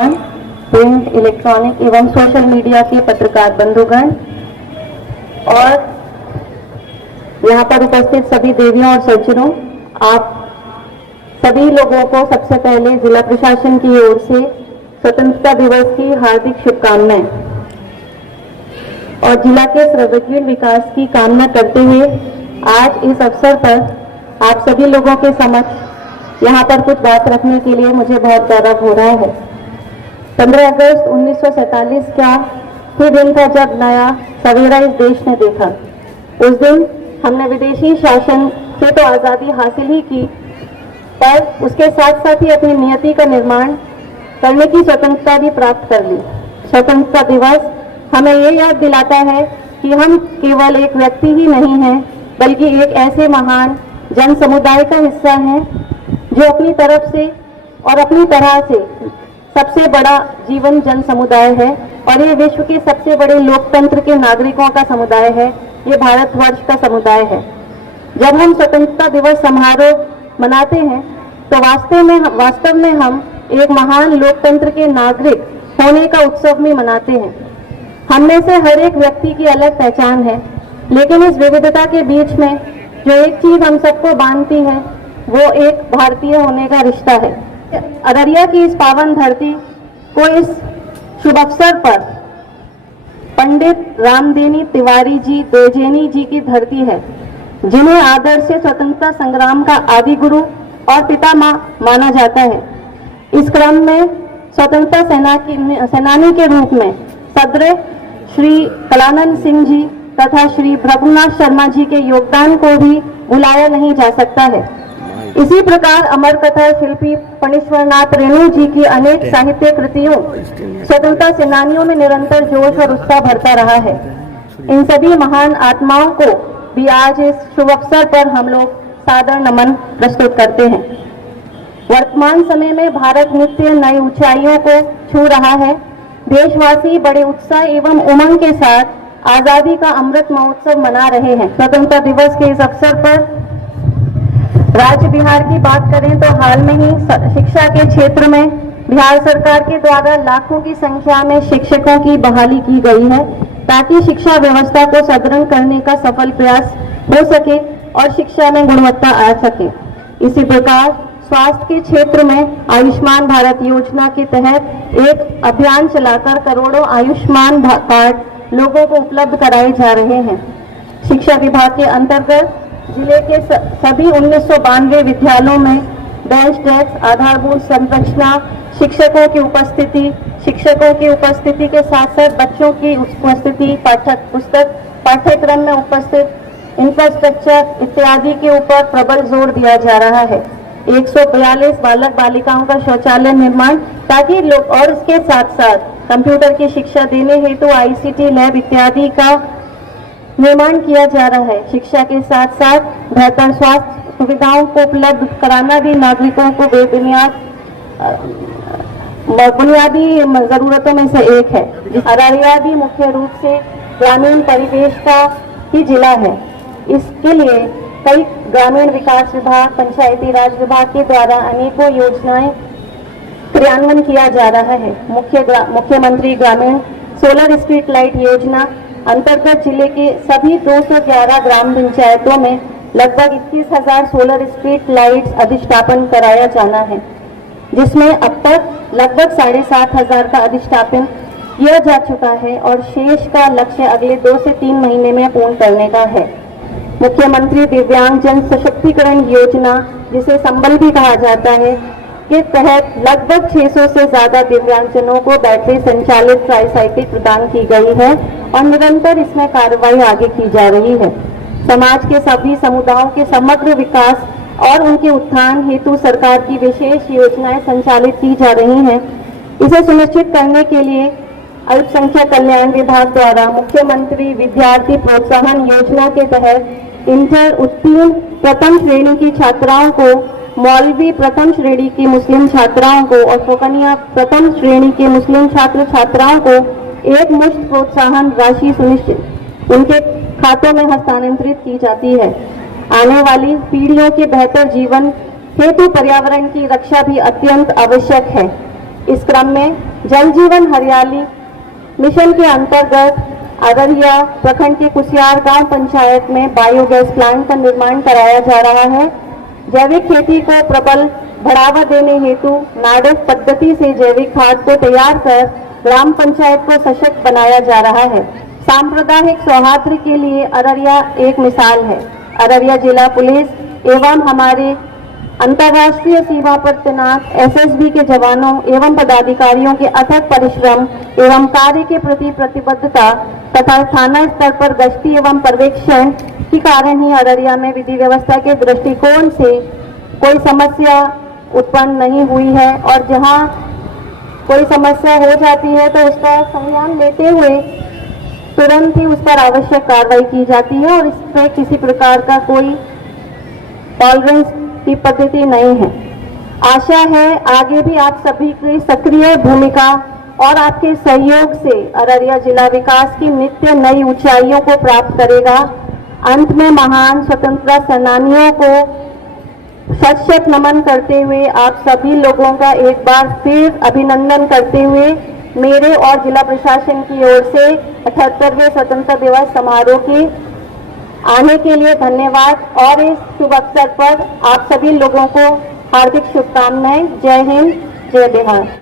Print, electronic एवं social media के पत्रकार बंधुगण और यहाँ पर उपस्थित सभी देवियों और सज्जनों, आप सभी लोगों को सबसे पहले जिला प्रशासन की ओर से स्वतंत्रता दिवस की हार्दिक शुभकामनाएं और जिला के सर्वांगीण विकास की कामना करते हुए आज इस अवसर पर आप सभी लोगों के समक्ष यहाँ पर कुछ बात रखने के लिए मुझे बहुत गौरव हो रहा है। 15 अगस्त 1947 का ही दिन था जब नया सवेरा इस देश ने देखा। उस दिन हमने विदेशी शासन से तो आज़ादी हासिल ही की, पर उसके साथ साथ ही अपनी नियति का निर्माण करने की स्वतंत्रता भी प्राप्त कर ली। स्वतंत्रता दिवस हमें ये याद दिलाता है कि हम केवल एक व्यक्ति ही नहीं हैं, बल्कि एक ऐसे महान जन समुदाय का हिस्सा हैं जो अपनी तरफ से और अपनी तरह से सबसे बड़ा जीवन जन समुदाय है और ये विश्व के सबसे बड़े लोकतंत्र के नागरिकों का समुदाय है। ये भारतवर्ष का समुदाय है। जब हम स्वतंत्रता दिवस समारोह मनाते हैं तो वास्तव में हम एक महान लोकतंत्र के नागरिक होने का उत्सव भी मनाते हैं। हम में से हर एक व्यक्ति की अलग पहचान है, लेकिन इस विविधता के बीच में जो एक चीज हम सबको बांधती है वो एक भारतीय होने का रिश्ता है। अररिया की इस पावन धरती को इस शुभ अवसर पर पंडित रामदेनी तिवारी जी देजेनी जी की धरती है, जिन्हें आदर से स्वतंत्रता संग्राम का आदि गुरु और पितामह माना जाता है। इस क्रम में स्वतंत्रता सेनानी के रूप में सद्रे श्री कलानंद सिंह जी तथा श्री भृगुनाथ शर्मा जी के योगदान को भी भुलाया नहीं जा सकता है। इसी प्रकार अमर कथा शिल्पी फणीश्वरनाथ रेणु जी की अनेक साहित्य कृतियों स्वतंत्रता सेनानियों में निरंतर जोश और उत्साह भरता रहा है। इन सभी महान आत्माओं को भी आज इस शुभ अवसर पर हम लोग सादर नमन प्रस्तुत करते हैं। वर्तमान समय में भारत नित्य नई ऊंचाइयों को छू रहा है। देशवासी बड़े उत्साह एवं उमंग के साथ आजादी का अमृत महोत्सव मना रहे हैं। स्वतंत्रता दिवस के इस अवसर पर राज्य बिहार की बात करें तो हाल में ही शिक्षा के क्षेत्र में बिहार सरकार के द्वारा लाखों की संख्या में शिक्षकों की बहाली की गई है, ताकि शिक्षा व्यवस्था को सुदृढ़ करने का सफल प्रयास हो सके और शिक्षा में गुणवत्ता आ सके। इसी प्रकार स्वास्थ्य के क्षेत्र में आयुष्मान भारत योजना के तहत एक अभियान चलाकर करोड़ों आयुष्मान कार्ड लोगों को उपलब्ध कराए जा रहे हैं। शिक्षा विभाग के अंतर्गत जिले के सभी 1992 विद्यालयों में बेंच डेस्क, आधारभूत संरचना, शिक्षकों की उपस्थिति के साथ साथ बच्चों की उपस्थिति, पाठ्यक्रम में उपस्थित इंफ्रास्ट्रक्चर इत्यादि के ऊपर प्रबल जोर दिया जा रहा है। 142 बालक बालिकाओं का शौचालय निर्माण, ताकि लोग और इसके साथ साथ कंप्यूटर की शिक्षा देने हेतु ICT लैब इत्यादि का निर्माण किया जा रहा है। शिक्षा के साथ साथ बेहतर स्वास्थ्य सुविधाओं को उपलब्ध कराना भी नागरिकों को बुनियादी जरूरतों में से एक है। अररिया भी मुख्य रूप से ग्रामीण परिवेश का ही जिला है। इसके लिए कई ग्रामीण विकास विभाग, पंचायती राज विभाग के द्वारा अनेकों योजनाएं क्रियान्वयन किया जा रहा है। मुख्यमंत्री ग्रामीण सोलर स्ट्रीट लाइट योजना अंतर्गत जिले के सभी 211 ग्राम पंचायतों में लगभग 21,000 सोलर स्ट्रीट लाइट्स अधिष्ठापन कराया जाना है, जिसमें अब तक लगभग 7,500 का अधिष्ठापन किया जा चुका है और शेष का लक्ष्य अगले 2 से 3 महीने में पूर्ण करने का है। मुख्यमंत्री दिव्यांगजन सशक्तिकरण योजना, जिसे संबल भी कहा जाता है, के तहत लगभग 600 से ज्यादा दिव्यांगजनों को बैटरी संचालित ट्राईसाइकिल प्रदान की गई है और निरंतर इसमें कार्रवाई आगे की जा रही है। समाज के सभी समुदायों के समग्र विकास और उनके उत्थान हेतु सरकार की विशेष योजनाएं संचालित की जा रही हैं। इसे सुनिश्चित करने के लिए अल्पसंख्यक कल्याण विभाग द्वारा मुख्यमंत्री विद्यार्थी प्रोत्साहन योजना के तहत इंटर उत्तीर्ण प्रथम श्रेणी की छात्राओं को, मौलवी प्रथम श्रेणी की मुस्लिम छात्राओं को और फोकनिया प्रथम श्रेणी के मुस्लिम छात्र छात्राओं को एक मुश्त प्रोत्साहन राशि सुनिश्चित उनके खातों में हस्तांतरित की जाती है। आने वाली पीढ़ियों के बेहतर जीवन हेतु पर्यावरण की रक्षा भी अत्यंत आवश्यक है। इस क्रम में जल जीवन हरियाली मिशन के अंतर्गत अररिया प्रखंड के कुसियार गांव पंचायत में बायोगैस प्लांट का निर्माण कराया जा रहा है। जैविक खेती को प्रबल बढ़ावा देने हेतु नाडेप पद्धति से जैविक खाद को तैयार कर ग्राम पंचायत को सशक्त बनाया जा रहा है। सांप्रदायिक सौहार्द के लिए अररिया एक मिसाल है। अररिया जिला पुलिस एवं हमारे अंतर्राष्ट्रीय सीमा पर तैनात एसएसबी के जवानों एवं पदाधिकारियों के अथक परिश्रम एवं कार्य के प्रति प्रतिबद्धता तथा थाना स्तर पर गश्ती एवं पर्यवेक्षण के कारण ही अररिया में विधि व्यवस्था के दृष्टिकोण से कोई समस्या उत्पन्न नहीं हुई है और जहां कोई समस्या हो जाती है तो उसका संज्ञान लेते हुए तुरंत ही उस पर आवश्यक कार्रवाई की जाती है और इसमें किसी प्रकार का कोई टॉलरेंस की पद्धति नहीं है। आशा है आगे भी आप सभी की सक्रिय भूमिका और आपके सहयोग से अररिया जिला विकास की नित्य नई ऊंचाइयों को प्राप्त करेगा। अंत में महान स्वतंत्रता सेनानियों को शत शत नमन करते हुए आप सभी लोगों का एक बार फिर अभिनंदन करते हुए मेरे और जिला प्रशासन की ओर से 78वें स्वतंत्रता दिवस समारोह के आने के लिए धन्यवाद और इस शुभ अवसर पर आप सभी लोगों को हार्दिक शुभकामनाएं। जय हिंद, जय बिहार।